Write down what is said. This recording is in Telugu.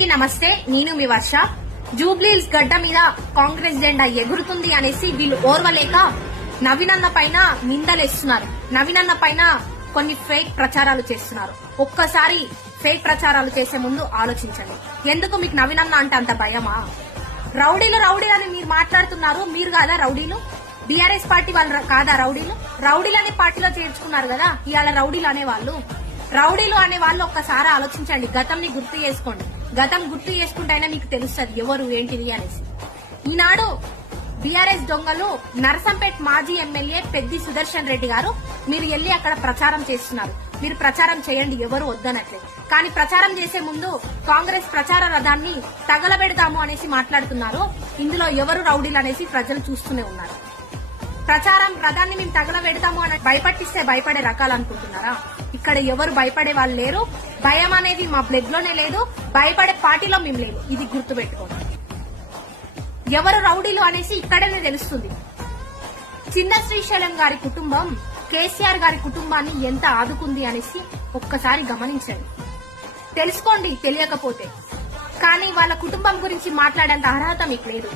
అందరికీ నమస్తే. నేను మీ వర్ష. జూబ్లీహిల్స్ గడ్డ మీద కాంగ్రెస్ జెండా ఎగురుతుంది అనేసి వీళ్ళు ఓర్వలేక నవీన్ అన్న పైన నిందలేస్తున్నారు. నవీన్ అన్న పైన కొన్ని ఫేక్ ప్రచారాలు చేస్తున్నారు. ఒక్కసారి ఫేక్ ప్రచారాలు చేసే ముందు ఆలోచించండి. ఎందుకు మీకు నవీన్ అన్న అంటే అంత భయమా? రౌడీలు అని మీరు మాట్లాడుతున్నారు. మీరు కాదా రౌడీలు? బీఆర్ఎస్ పార్టీ వాళ్ళు కాదా రౌడీలు? రౌడీలు అనే పార్టీలో చేర్చుకున్నారు కదా ఇవాళ రౌడీలు అనే వాళ్ళు ఒక్కసారి ఆలోచించండి. గతంని గుర్తు చేసుకోండి. గతం గుర్తు చేసుకుంటే అయినా మీకు తెలుస్తుంది ఎవరు ఏంటిది అనేసి. ఈనాడు బీఆర్ఎస్ దొంగలు నరసంపేట్ మాజీ ఎమ్మెల్యే పెద్ది సుదర్శన్ రెడ్డి గారు మీరు వెళ్లి అక్కడ ప్రచారం చేస్తున్నారు. మీరు ప్రచారం చేయండి, ఎవరు వద్దనట్లేదు. కానీ ప్రచారం చేసే ముందు కాంగ్రెస్ ప్రచార రథాన్ని తగలబెడతాము అనేసి మాట్లాడుతున్నారు. ఇందులో ఎవరు రౌడీలు అనేసి ప్రజలు చూస్తూనే ఉన్నారు. ప్రచారం రథాన్ని మేము తగలబెడతాము అని భయపట్టిస్తే భయపడే రకాలు అనుకుంటున్నారా? ఇక్కడ ఎవరు భయపడే వాళ్ళు లేరు. భయం అనేది మా బ్లడ్ లోనే లేదు. భయపడే పార్టీలో మేము లేవు. ఇది గుర్తుపెట్టుకోండి. ఎవరు రౌడీలు అనేసి ఇక్కడనే తెలుస్తుంది. చిన్న శ్రీశైలం గారి కుటుంబం కేసీఆర్ గారి కుటుంబాన్ని ఎంత ఆదుకుంది అనేసి ఒక్కసారి గమనించండి, తెలుసుకోండి తెలియకపోతే. కానీ వాళ్ళ కుటుంబం గురించి మాట్లాడేంత అర్హత మీకు లేదు.